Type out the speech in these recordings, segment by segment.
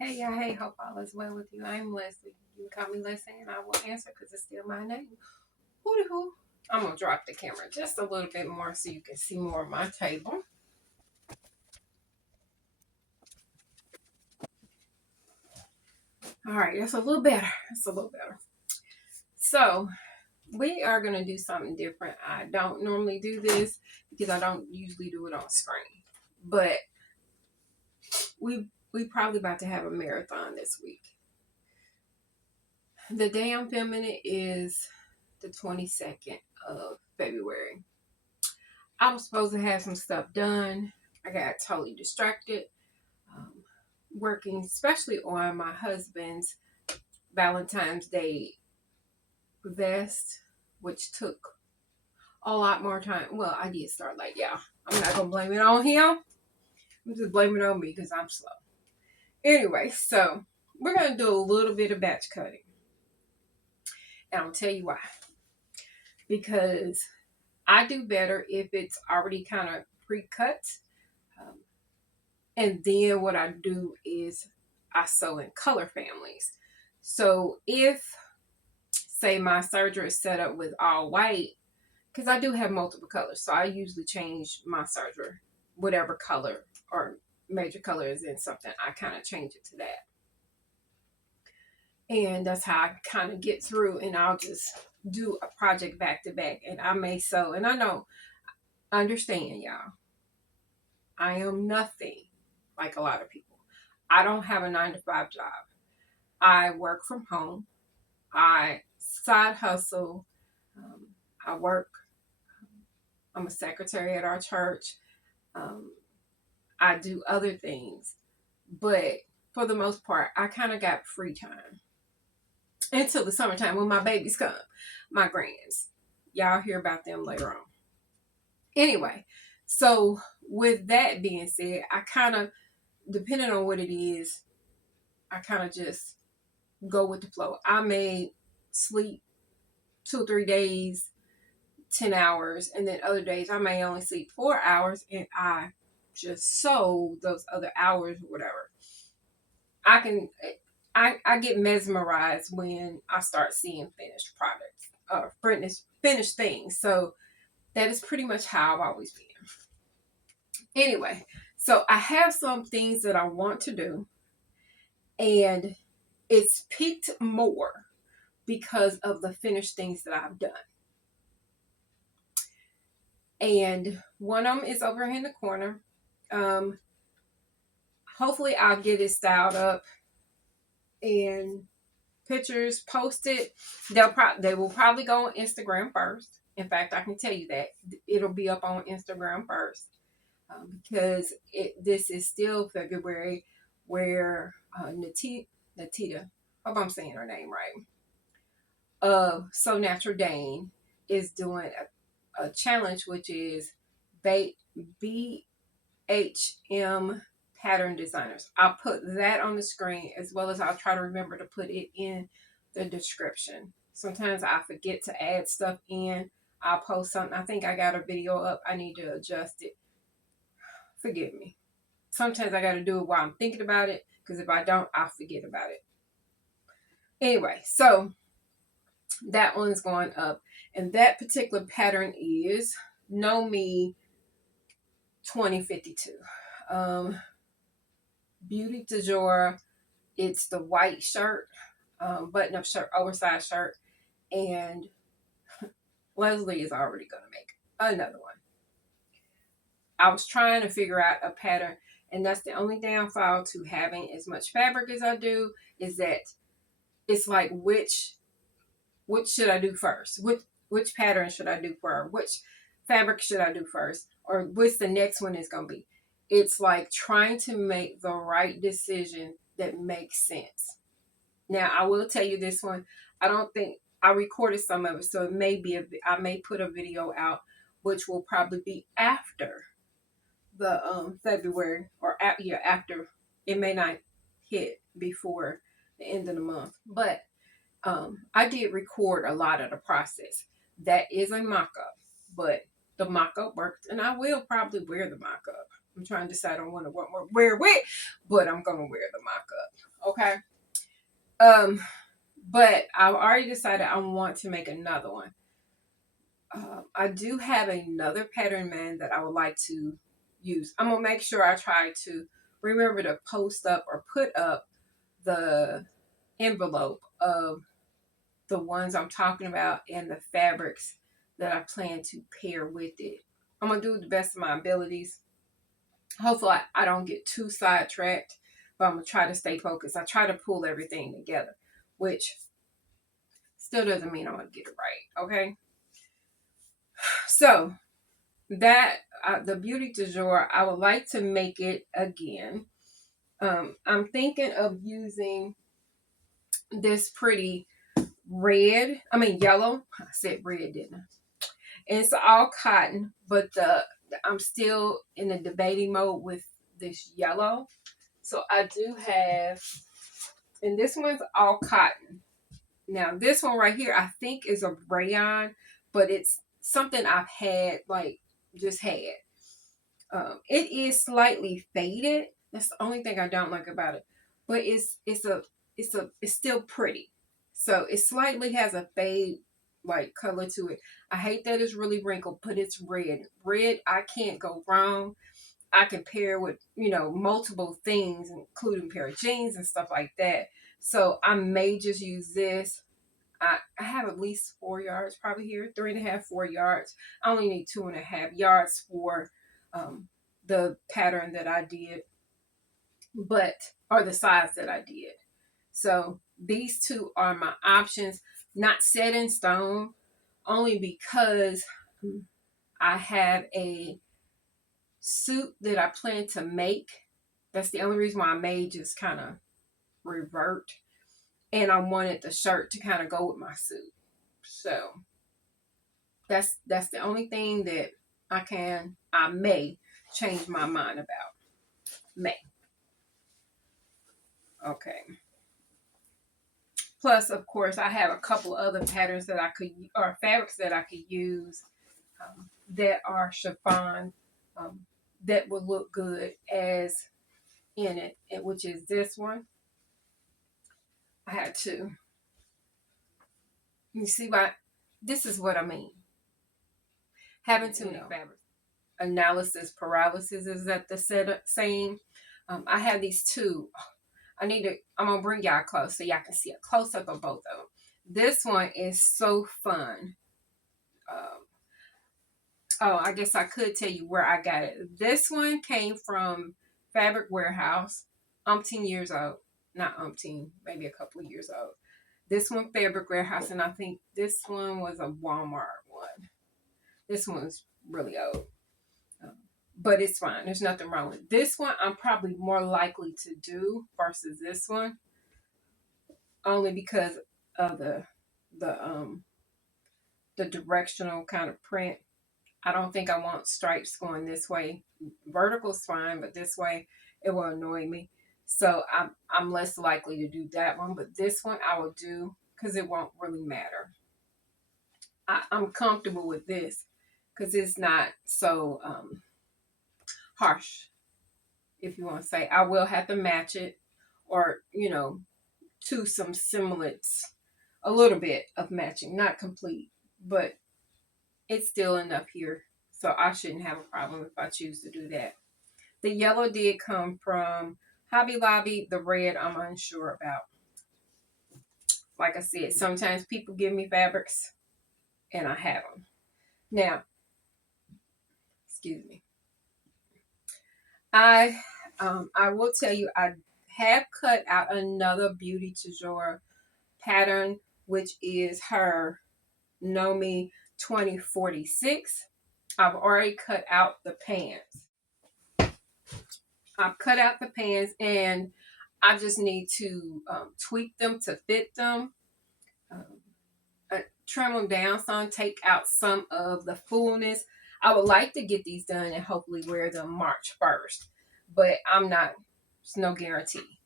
Hey, yeah, hey, hope all is well with you. I'm Leslie. You can call me Leslie and I will answer because it's still my name. Hooty hoo. I'm going to drop the camera just a little bit more so you can see more of my table. All right, that's a little better. That's a little better. So, we are going to do something different. I don't normally do this because I don't usually do it on screen. But we probably about to have a marathon this week. The day I'm filming it is the 22nd of February. I was supposed to have some stuff done. I got totally distracted, um, working especially on my husband's Valentine's Day vest, which took a lot more time. Well, I did start late, yeah. I'm not gonna blame it on him. I'm just blaming it on me because I'm slow. Anyway, so we're gonna do a little bit of batch cutting, and I'll tell you why. Because I do better if it's already kind of pre-cut. Um, And then what I do is I sew in color families. So if, say, my surgery is set up with all white, because I do have multiple colors, so I usually change my surgery, whatever color or major color is in something, I kind of change it to that. And that's how I kind of get through, and I'll just do a project back to back, and I may sew. And I know, understand, y'all, I am nothing like a lot of people. I don't have a 9 to 5 job. I work from home. I side hustle. I work. I'm a secretary at our church. Um, I do other things. But for the most part, I kind of got free time until the summertime when my babies come, my grands. Y'all hear about them later on. Anyway, so with that being said, I kind of, depending on what it is, I kind of just go with the flow. I may sleep 2 or 3 days, 10 hours, and then other days I may only sleep 4 hours, and I just sew those other hours or whatever. I get mesmerized when I start seeing finished products or finished things. So that is pretty much how I've always been. Anyway, so I have some things that I want to do, and it's peaked more because of the finished things that I've done. And one of them is over here in the corner. Um, Hopefully, I'll get it styled up and pictures posted. They will probably go on Instagram first. In fact, I can tell you that it'll be up on Instagram first, because this is still February, where Natita, hope I'm saying her name right, So Natural Dane is doing a challenge, which is BHM pattern designers. I'll put that on the screen, as well as I'll try to remember to put it in the description. Sometimes I forget to add stuff in. I'll post something. I think I got a video up. I need to adjust it. Forgive me. Sometimes I got to do it while I'm thinking about it, because if I don't, I'll forget about it. Anyway, so that one's going up. And that particular pattern is Know Me 2052. Beauty du jour. It's the white shirt, button-up shirt, oversized shirt, and Leslie is already going to make another one. I was trying to figure out a pattern, and that's the only downfall to having as much fabric as I do, is that it's like, which should I do first? Which pattern should I do first? Which fabric should I do first? Or what's the next one is going to be? It's like trying to make the right decision that makes sense. Now, I will tell you this one. I don't think I recorded some of it, so it may be I may put a video out, which will probably be after the February, or after. It may not hit before the end of the month, but I did record a lot of the process. That is a mock-up, but the mock-up worked, and I will probably wear the mock-up. I'm trying to decide on what I want to wear it with, but I'm going to wear the mock-up. Okay. But I've already decided I want to make another one. I do have another pattern man that I would like to use. I'm gonna make sure I try to remember to post up or put up the envelope of the ones I'm talking about and the fabrics that I plan to pair with it. I'm gonna do the best of my abilities. Hopefully I don't get too sidetracked, but I'm gonna try to stay focused. I try to pull everything together, which still doesn't mean I'm gonna get it right. Okay. So that the beauty du jour, I would like to make it again. I'm thinking of using this pretty yellow. I said red, didn't I? And it's all cotton, but I'm still in a debating mode with this yellow. So I do have, and this one's all cotton. Now this one right here, I think is a rayon, but it's something I've had, like just had. It is slightly faded. That's the only thing I don't like about it. But it's still pretty. So it slightly has a fade like color to it. I hate that it's really wrinkled, but it's red. Red, I can't go wrong. I can pair with, multiple things, including a pair of jeans and stuff like that. So I may just use this. I have at least 4 yards probably here, 3.5, 4 yards. I only need 2.5 yards for the pattern that I did, but or the size that I did. So these two are my options, not set in stone, only because I have a suit that I plan to make. That's the only reason why I may just kind of revert. And I wanted the shirt to kind of go with my suit. So that's the only thing that I may change my mind about. May. Okay. Plus, of course, I have a couple other patterns that I could, or fabrics that I could use, that are chiffon, um, that would look good as in it, which is this one. I had to. You see why? This is what I mean. Having too many fabrics. Analysis paralysis, is that the same? I have these two. I'm gonna bring y'all close so y'all can see a close up of both of them. This one is so fun. Um, oh, I guess I could tell you where I got it. This one came from Fabric Warehouse, umpteen years old. Not umpteen, maybe a couple of years old. This one, Fabric Warehouse, and I think this one was a Walmart one. This one's really old. Um, but it's fine. There's nothing wrong with it. This one. I'm probably more likely to do versus this one, only because of the directional kind of print. I don't think I want stripes going this way. Vertical's fine, but this way it will annoy me. So I'm less likely to do that one, but this one I will do because it won't really matter. I'm comfortable with this because it's not so harsh. If you want to say, I will have to match it, or to some semblance, a little bit of matching, not complete, but it's still enough here. So I shouldn't have a problem if I choose to do that. The yellow did come from Hobby Lobby. The red, I'm unsure about. Like I said, sometimes people give me fabrics and I have them. Now, excuse me. I will tell you, I have cut out another Beauty du Jour pattern, which is her ME2046. I've already cut out the pants. I've cut out the pants and I just need to tweak them to fit them, trim them down some, take out some of the fullness. I would like to get these done and hopefully wear them March 1st, but it's no guarantee.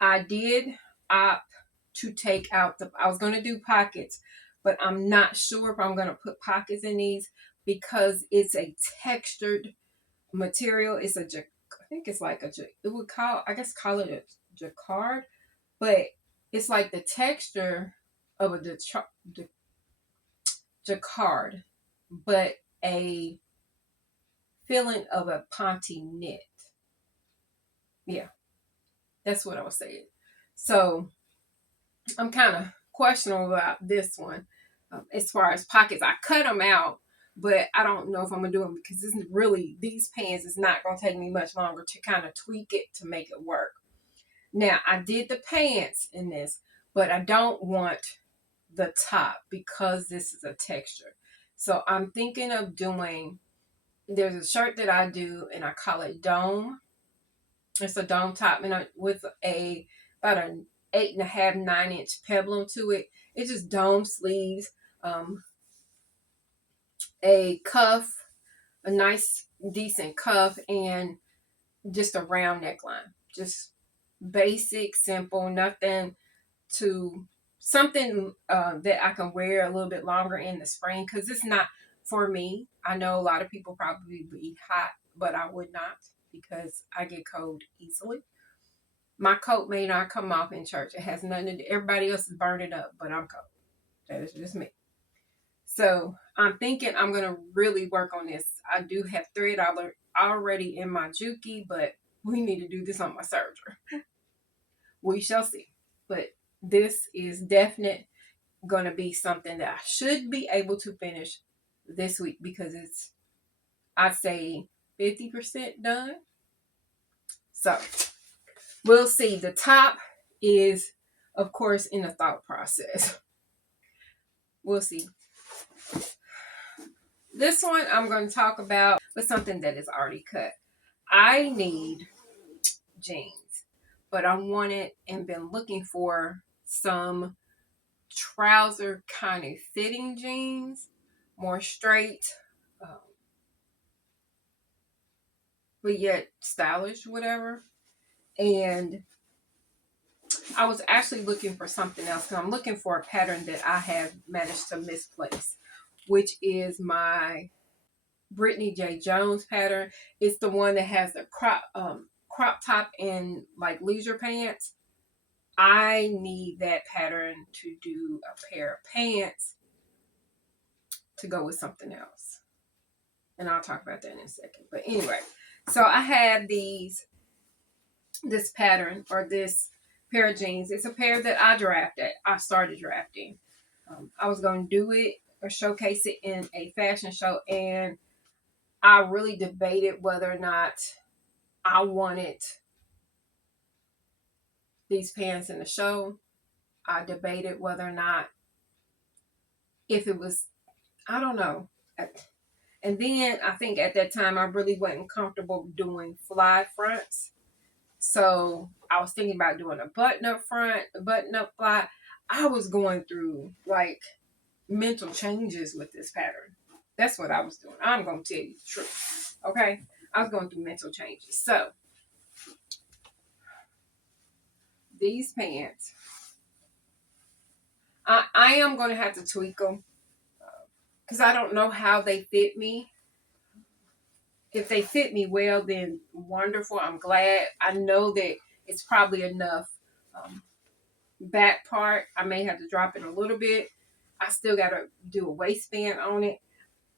I did opt to take out I was going to do pockets, but I'm not sure if I'm going to put pockets in these because it's a textured material. I think it's like it would call it a jacquard, but it's like the texture of a jacquard, but a feeling of a ponte knit. Yeah, that's what I was saying. So I'm kind of questionable about this one. As far as pockets, I cut them out, but I don't know if I'm gonna do them because this is really, these pants is not gonna take me much longer to kind of tweak it to make it work. Now I did the pants in this, but I don't want the top because this is a texture. So I'm thinking of doing, there's a shirt that I do and I call it dome. It's a dome top and with a about an 8.5, 9-inch peplum to it. It's just dome sleeves, a cuff, a nice decent cuff, and just a round neckline. Just basic, simple, nothing to something that I can wear a little bit longer in the spring because it's not for me. I know a lot of people probably be hot, but I would not because I get cold easily. My coat may not come off in church. It has nothing to do. Everybody else is burning up, but I'm cold. That is just me. So I'm thinking I'm gonna really work on this. I do have thread already in my Juki, but we need to do this on my serger. We shall see. But this is definite gonna be something that I should be able to finish this week because it's, I'd say, 50% done. So we'll see. The top is, of course, in the thought process. We'll see. This one I'm going to talk about with something that is already cut. I need jeans, but I wanted and been looking for some trouser kind of fitting jeans, more straight, um, but yet stylish, whatever. And I was actually looking for something else. I'm looking for a pattern that I have managed to misplace, which is my Brittany J. Jones pattern. It's the one that has the crop top and like leisure pants. I need that pattern to do a pair of pants to go with something else. And I'll talk about that in a second. But anyway, so I have this pattern or this pair of jeans. It's a pair that I started drafting. I was going to do it or showcase it in a fashion show, and I really debated whether or not I wanted these pants in the show. I debated whether or not if it was, I don't know. And then I think at that time I really wasn't comfortable doing fly fronts. So I was thinking about doing a button up front, a button up fly. I was going through like mental changes with this pattern. That's what I was doing. I'm going to tell you the truth. Okay? I was going through mental changes. So these pants, I am going to have to tweak them because I don't know how they fit me. If they fit me well, then wonderful. I'm glad. I know that it's probably enough back part. I may have to drop it a little bit. I still got to do a waistband on it.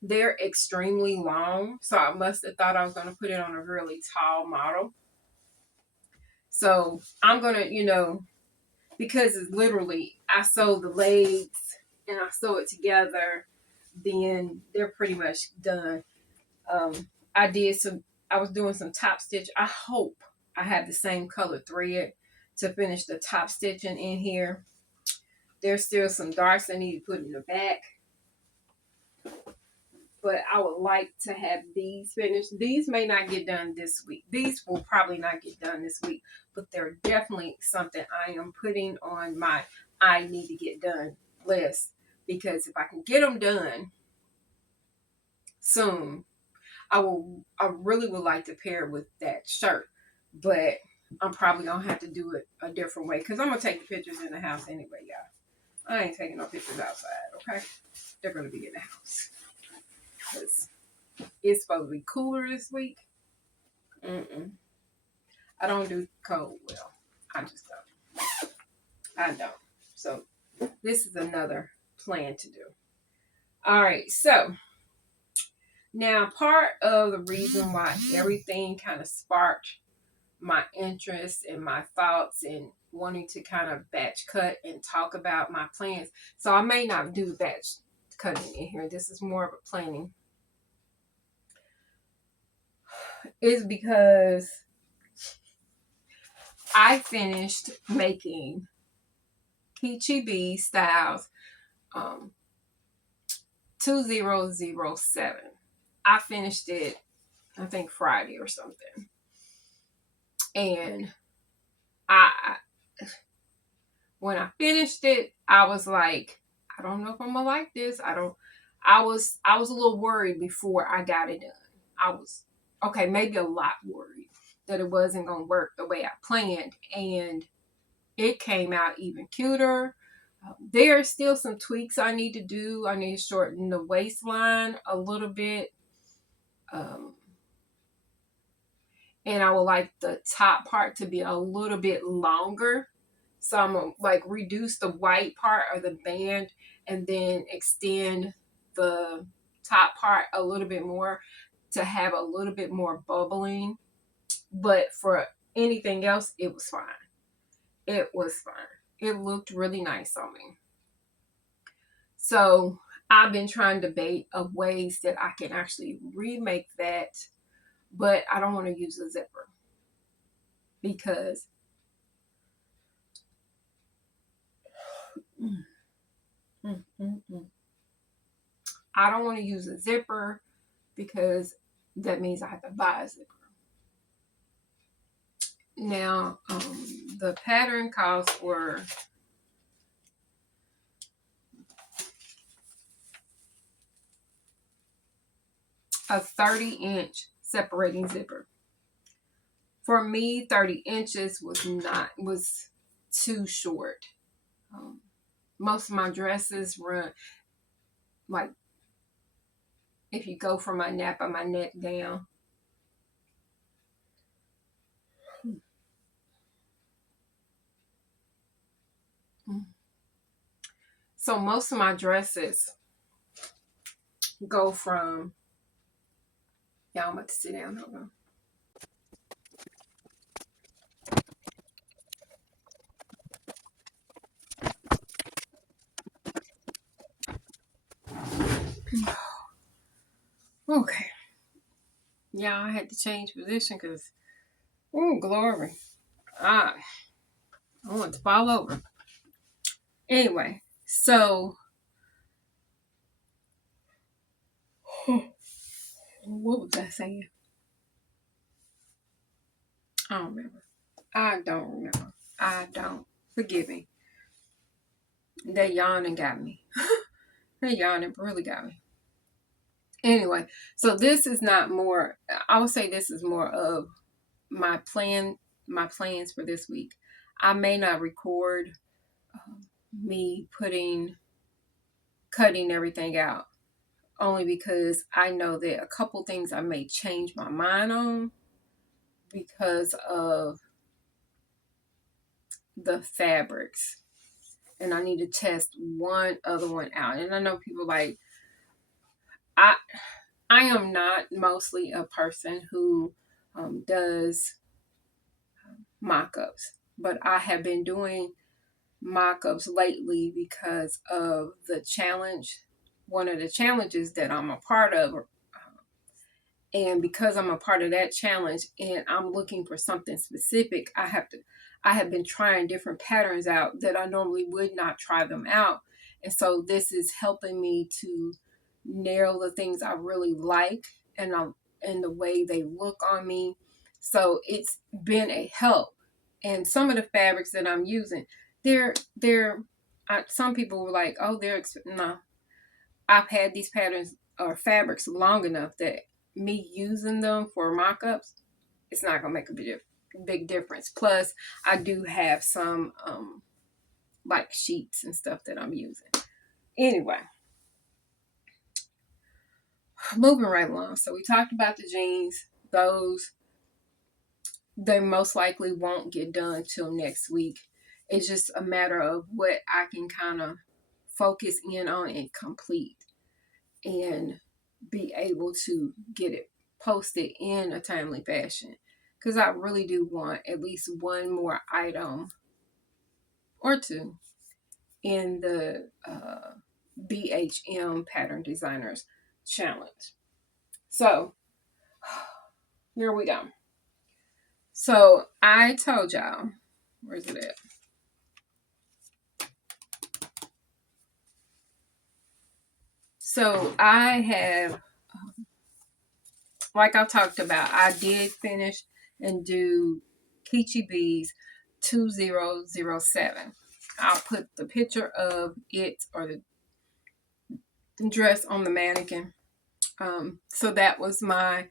They're extremely long, so I must have thought I was going to put it on a really tall model. So I'm going to, because it's literally, I sew the legs and I sew it together, then they're pretty much done. I was doing some top stitch. I hope I have the same color thread to finish the top stitching in here. There's still some darks I need to put in the back. But I would like to have these finished. These may not get done this week. These will probably not get done this week. But they're definitely something I am putting on my I need to get done list. Because if I can get them done soon, I really would like to pair it with that shirt. But I'm probably going to have to do it a different way. Because I'm going to take the pictures in the house anyway, y'all. I ain't taking no pictures outside, okay? They're going to be in the house. Because it's supposed to be cooler this week. I don't do cold well. I just don't. I don't. So this is another plan to do. All right, so now part of the reason why everything kind of sparked my interest and my thoughts and wanting to kind of batch cut and talk about my plans. So I may not do batch cutting in here. This is more of a planning. Is because I finished making Peachy Bee Styles 2007. I finished it, I think Friday or something. And I when I finished it, I was like, I don't know if I'm gonna like this. I was a little worried before I got it done. I was okay, maybe a lot worried that it wasn't gonna work the way I planned, and it came out even cuter. There are still some tweaks I need to do. I need to shorten the waistline a little bit. And I would like the top part to be a little bit longer. So I'm gonna like reduce the white part of the band and then extend the top part a little bit more to have a little bit more bubbling. But for anything else, it was fine. It was fine. It looked really nice on me. So I've been trying to debate of ways that I can actually remake that, but I don't want to use a zipper because I don't want to use a zipper because that means I have to buy a zipper. Now, the pattern calls for a 30-inch separating zipper. For me, 30 inches was too short. Most of my dresses run like, if you go from my nape of my neck down. So most of my dresses go from, yeah, I'm about to sit down. Hold on. Okay. Yeah, I had to change position because, oh, glory. I want to fall over. Anyway, so what was I saying? I don't remember. I don't remember. I don't. Forgive me. That yawning got me. That yawning really got me. Anyway, so this is not more, I would say this is more of my plans for this week. I may not record me cutting everything out, only because I know that a couple things I may change my mind on because of the fabrics. And I need to test one other one out. And I know people like, I am not mostly a person who does mock-ups, but I have been doing mock-ups lately because of the challenge. One of the challenges that I'm a part of, and because I'm a part of that challenge and I'm looking for something specific, I have been trying different patterns out that I normally would not try them out. And so this is helping me to narrow the things I really like and the way they look on me. So it's been a help. And some of the fabrics that I'm using, some people were like, oh, no. I've had these patterns or fabrics long enough that me using them for mock-ups, it's not gonna make a big difference. Plus, I do have some like sheets and stuff that I'm using. Anyway, moving right along. So we talked about the jeans. Those they most likely won't get done till next week. It's just a matter of what I can kind of focus in on and complete and be able to get it posted in a timely fashion. Because I really do want at least one more item or two in the BHM Pattern Designers Challenge. So here we go. So I told y'all, where's it at? So I have, like I talked about, I did finish and do Kichi Bees 2007. I'll put the picture of it or the dress on the mannequin. So that was my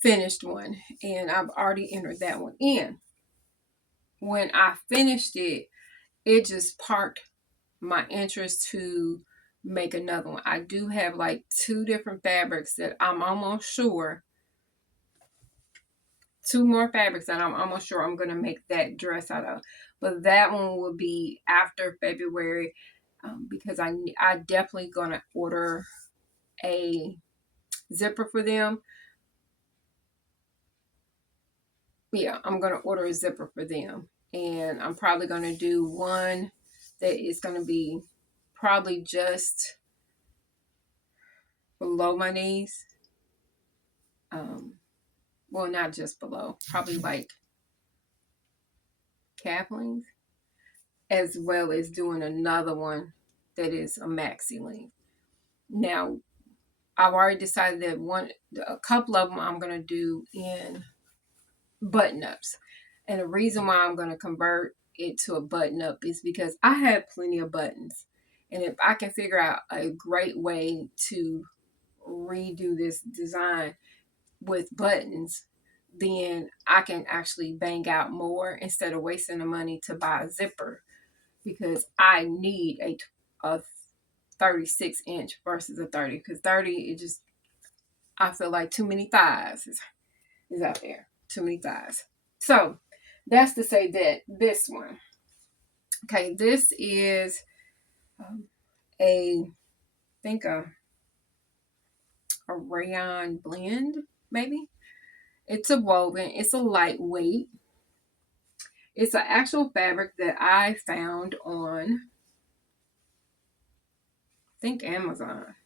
finished one, and I've already entered that one in. When I finished it, it just sparked my interest to make another one. I do have like two different fabrics that I'm almost sure, two more fabrics that I'm almost sure I'm going to make that dress out of. But that one will be after February, because I definitely going to order a zipper for them. Yeah, I'm going to order a zipper for them. And I'm probably going to do one that is going to be probably just below my knees. Well, not just below, probably like calf length, as well as doing another one that is a maxi length. Now, I've already decided that a couple of them I'm going to do in button ups. And the reason why I'm going to convert it to a button up is because I have plenty of buttons. And if I can figure out a great way to redo this design with buttons, then I can actually bang out more instead of wasting the money to buy a zipper, because I need a 36-inch versus a 30, because 30, it just, I feel like too many thighs is out there. Too many thighs. So that's to say that this one, okay, this is I think a rayon blend, maybe. It's a woven, it's a lightweight. It's an actual fabric that I found on, I think, Amazon.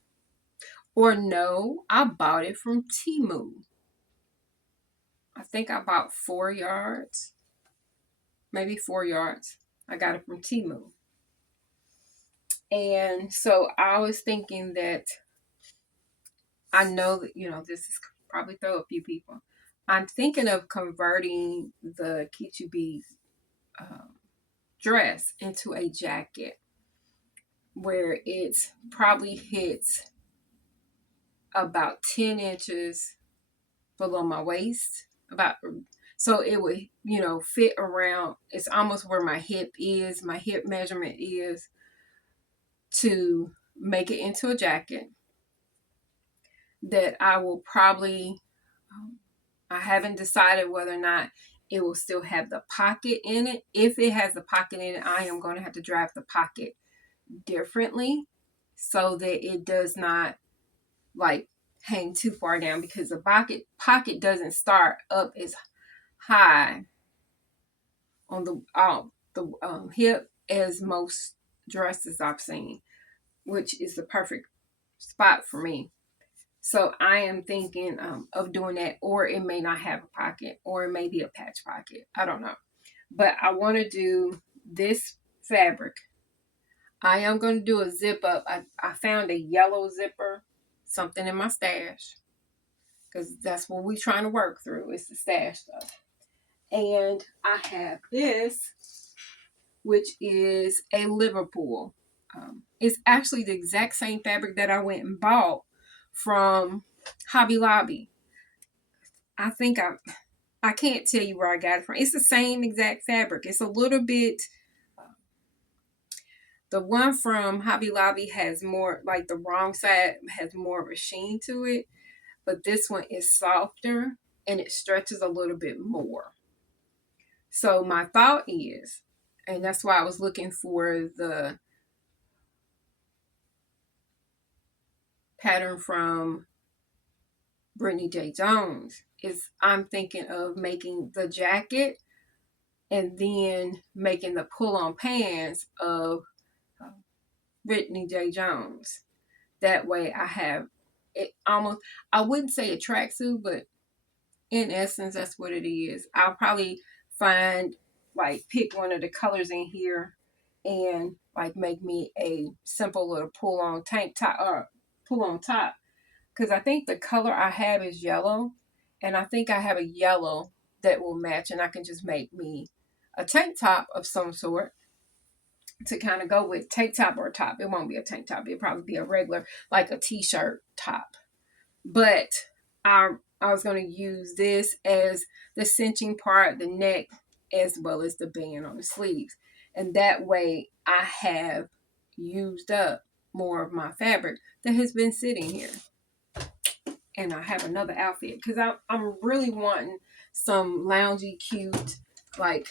Or no, I bought it from Temu. I think I bought 4 yards, maybe 4 yards. I got it from Temu. And so I was thinking that, I know that, this is probably throw a few people. I'm thinking of converting the Kichi dress into a jacket where it's probably hits about 10 inches below my waist, so it would, fit around. It's almost where my hip measurement is, to make it into a jacket that I will probably, I haven't decided whether or not it will still have the pocket in it. If it has the pocket in it, I am going to have to draft the pocket differently so that it does not like hang too far down, because the pocket doesn't start up as high on the hip as most dresses I've seen, which is the perfect spot for me. So I am thinking of doing that, or it may not have a pocket, or it may be a patch pocket. I don't know. But I want to do this fabric. I am going to do a zip up. I found a yellow zipper, something in my stash, because that's what we're trying to work through. It's the stash stuff. And I have this, which is a Liverpool. It's actually the exact same fabric that I went and bought from Hobby Lobby. I think I can't tell you where I got it from. It's the same exact fabric. It's a little bit, the one from Hobby Lobby has more, like the wrong side has more of a sheen to it, but this one is softer and it stretches a little bit more. So my thought is, and that's why I was looking for the pattern from Brittany J. Jones, is I'm thinking of making the jacket and then making the pull-on pants of Brittany J. Jones. That way I have it almost, I wouldn't say a tracksuit, but in essence, that's what it is. I'll probably find, like, pick one of the colors in here and like make me a simple little pull on tank top or pull on top. Because I think the color I have is yellow, and I think I have a yellow that will match, and I can just make me a tank top of some sort to kind of go with tank top or top. It won't be a tank top. It'll probably be a regular, like a t-shirt top. But I was going to use this as the cinching part, the neck, as well as the band on the sleeves. And that way I have used up more of my fabric that has been sitting here. And I have another outfit because I'm really wanting some loungy, cute, like,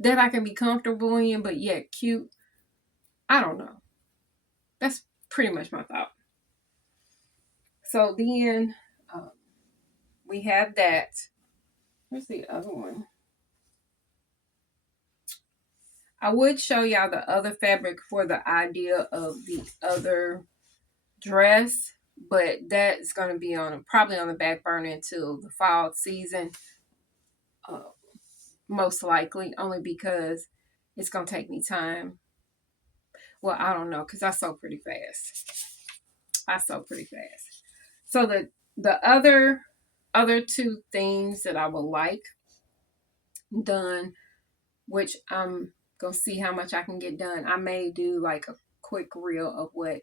that I can be comfortable in, but yet cute. I don't know. That's pretty much my thought. So then we have that. Where's the other one? I would show y'all the other fabric for the idea of the other dress, but that's going to be on probably on the back burner until the fall season, uh, most likely, only because it's going to take me time. Well, I don't know, because I sew pretty fast. So the other two things that I would like done, which I'm gonna see how much I can get done. I may do like a quick reel of what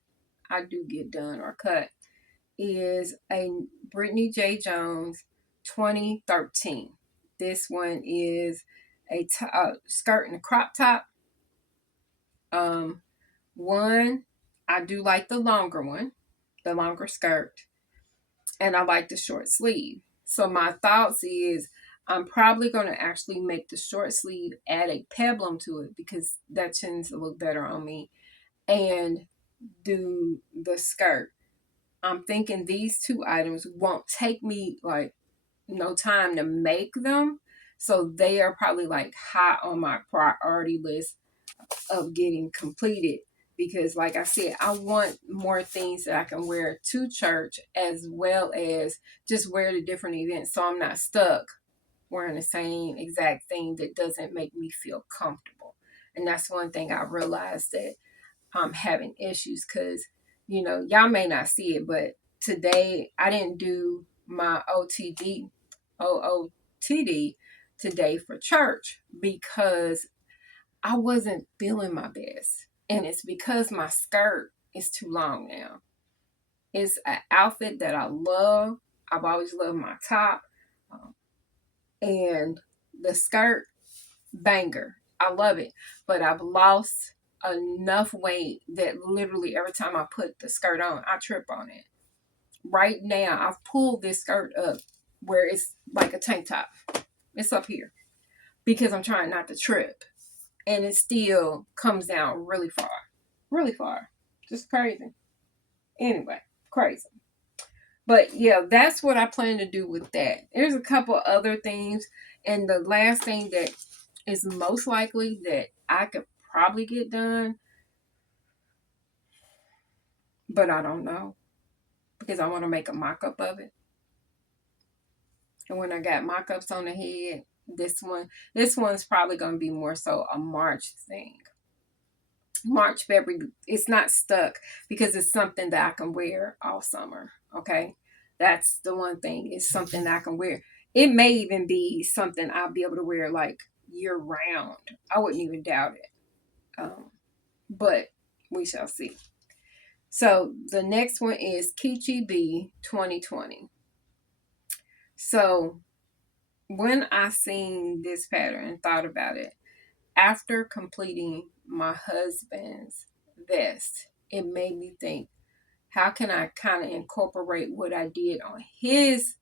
I do get done or cut. Is a Brittany J. Jones 2013. This one is a skirt and a crop top. One, I do like the longer one, the longer skirt, and I like the short sleeve. So my thoughts is I'm probably going to actually make the short sleeve, add a peplum to it because that tends to look better on me, and do the skirt. I'm thinking these two items won't take me like no time to make them. So they are probably like high on my priority list of getting completed because, like I said, I want more things that I can wear to church as well as just wear to different events, so I'm not stuck wearing the same exact thing that doesn't make me feel comfortable. And that's one thing I realized that I'm having issues because, y'all may not see it, but today I didn't do my OOTD today for church because I wasn't feeling my best. And it's because my skirt is too long now. It's an outfit that I love. I've always loved my top. And the skirt, banger. I love it. But I've lost enough weight that literally every time I put the skirt on, I trip on it. Right now, I've pulled this skirt up where it's like a tank top. It's up here because I'm trying not to trip. And it still comes down really far. Really far. Just crazy. Anyway, crazy. But yeah, that's what I plan to do with that. There's a couple other things. And the last thing that is most likely that I could probably get done, but I don't know because I want to make a mock-up of it. And when I got mock-ups on the head, this one's probably going to be more so a March thing. March, February, it's not stuck because it's something that I can wear all summer. Okay. That's the one thing. It's something that I can wear. It may even be something I'll be able to wear like year round. I wouldn't even doubt it. But we shall see. So the next one is Kichi B 2020. So when I seen this pattern and thought about it, after completing my husband's vest, it made me think, how can I kind of incorporate what I did on his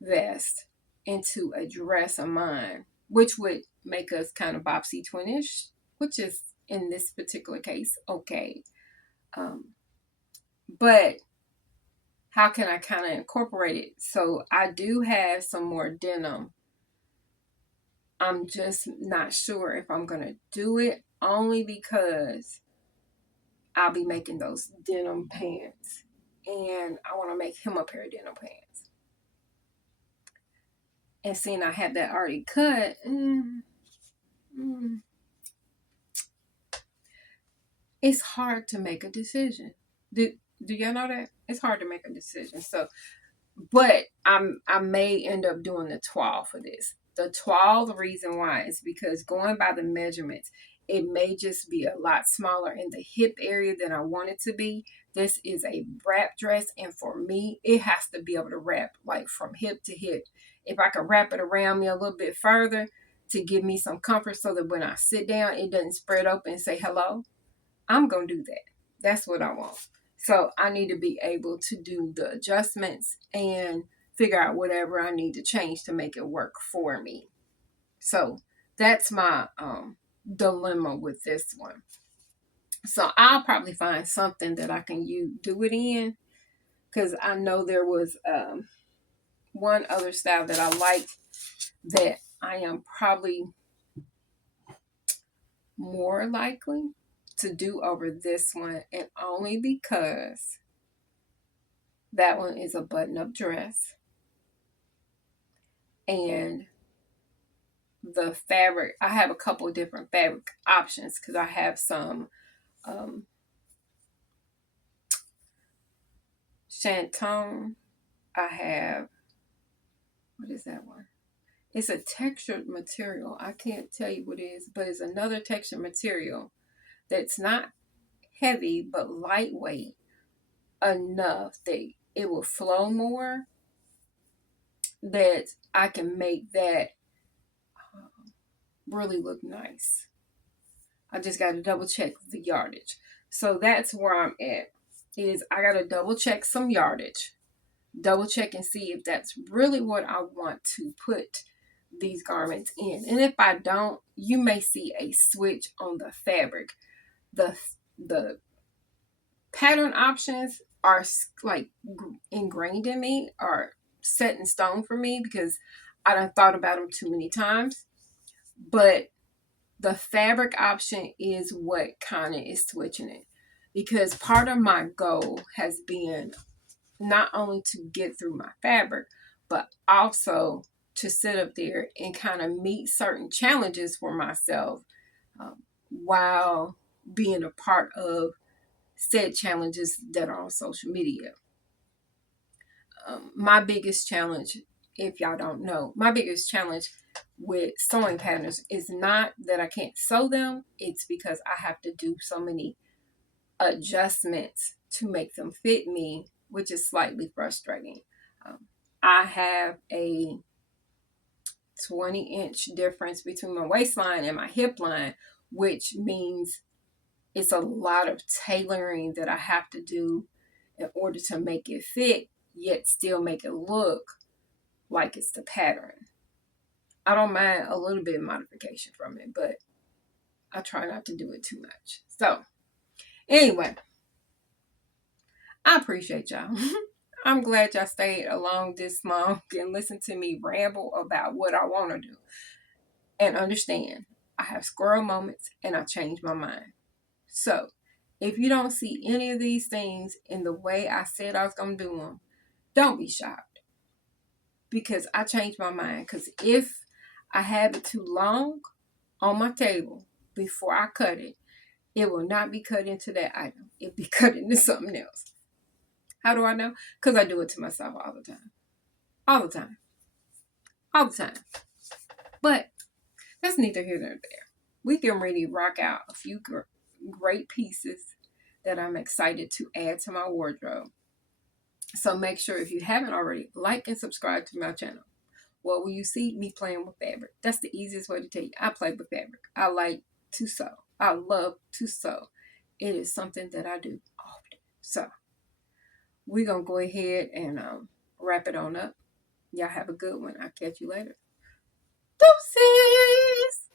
vest into a dress of mine, which would make us kind of Bobsy twinish, which is in this particular case okay. But how can I kind of incorporate it? So I do have some more denim. I'm just not sure if I'm going to do it, only because I'll be making those denim pants. And I want to make him a pair of denim pants. And seeing I have that already cut, it's hard to make a decision. Do y'all know that? It's hard to make a decision. So, but I may end up doing the 12 for this. The 12, the reason why is because going by the measurements, it may just be a lot smaller in the hip area than I want it to be. This is a wrap dress, and for me, it has to be able to wrap like from hip to hip. If I can wrap it around me a little bit further to give me some comfort so that when I sit down, it doesn't spread open and say hello, I'm going to do that. That's what I want. So I need to be able to do the adjustments and figure out whatever I need to change to make it work for me. So that's my dilemma with this one. So I'll probably find something that I can do it in, because I know there was one other style that I liked that I am probably more likely to do over this one, and only because that one is a button-up dress, and the fabric, I have a couple of different fabric options because I have some Chantone. I have, what is that one? It's a textured material. I can't tell you what it is, but it's another textured material that's not heavy but lightweight enough that it will flow more, that I can make that really look nice. I just got to double check the yardage. So that's where I'm at, is I got to double check some yardage, double check and see if that's really what I want to put these garments in. And if I don't, you may see a switch on the fabric. The pattern options are like ingrained in me, are set in stone for me, because I done thought about them too many times. But the fabric option is what kind of is switching it, because part of my goal has been not only to get through my fabric, but also to sit up there and kind of meet certain challenges for myself while being a part of said challenges that are on social media. My biggest challenge, if y'all don't know, my biggest challenge with sewing patterns is not that I can't sew them. It's because I have to do so many adjustments to make them fit me, which is slightly frustrating. I have a 20-inch difference between my waistline and my hip line, which means it's a lot of tailoring that I have to do in order to make it fit, yet still make it look like it's the pattern. I don't mind a little bit of modification from it, but I try not to do it too much. So anyway, I appreciate y'all. I'm glad y'all stayed along this long and listened to me ramble about what I want to do. And understand, I have squirrel moments and I change my mind. So if you don't see any of these things in the way I said I was going to do them, don't be shocked, because I changed my mind. Because if I have it too long on my table before I cut it, it will not be cut into that item. It'll be cut into something else. How do I know? Because I do it to myself all the time. All the time. All the time. But that's neither here nor there. We can really rock out a few great pieces that I'm excited to add to my wardrobe. So make sure, if you haven't already, like and subscribe to my channel. What will you see? Me playing with fabric. That's the easiest way to tell you. I play with fabric. I like to sew. I love to sew. It is something that I do often. So we're going to go ahead and wrap it on up. Y'all have a good one. I'll catch you later. Deuces!